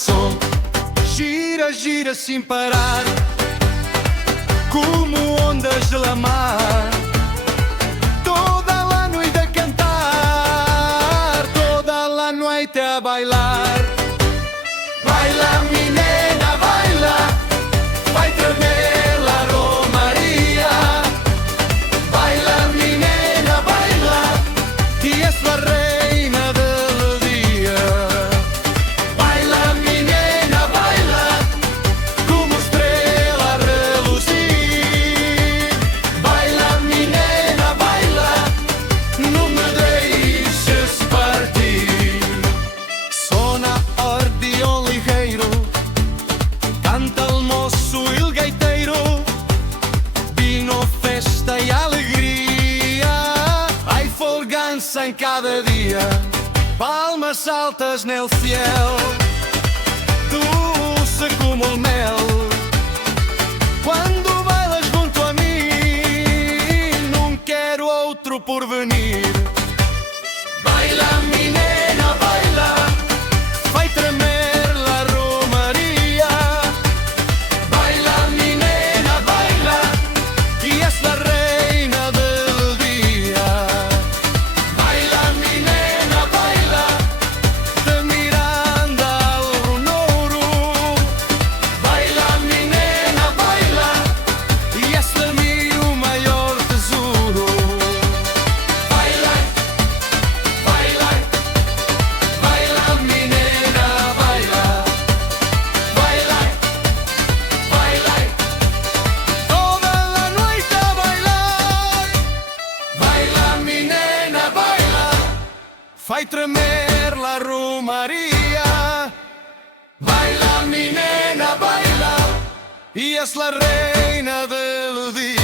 coração. Gira, gira sem parar, como ondas de la mar. Toda la noite a cantar, toda la noite a bailar. Baila mi nena, baila, vai tremer la romaría. Baila mi nena, baila, y es la reina del día. Baila mi nena, baila, como estrella a relucir. Baila mi nena, baila, no me deixes partir. Sona acordeon ligeiro, canta el moço e el gaiteiro. Vino, festa e alegria, ai folgança em cada dia. Palmas altas nel cielo, dulce como el mel. Quando bailas junto a mim, não quero outro por venir. Baila mi nena, baila, vai tremer la romaría. Baila mi nena, baila, y es la reina del día. Baila mi nena, baila, de Miranda al Ronouro. Baila mi nena, baila, y es el meu maior tesouro. Baila, baila, baila mi nena, baila. Baila, baila, toda la noite a bailar. Baila mi nena, baila, fai tremer la romaría. Baila mi nena, baila, y es la reina del día.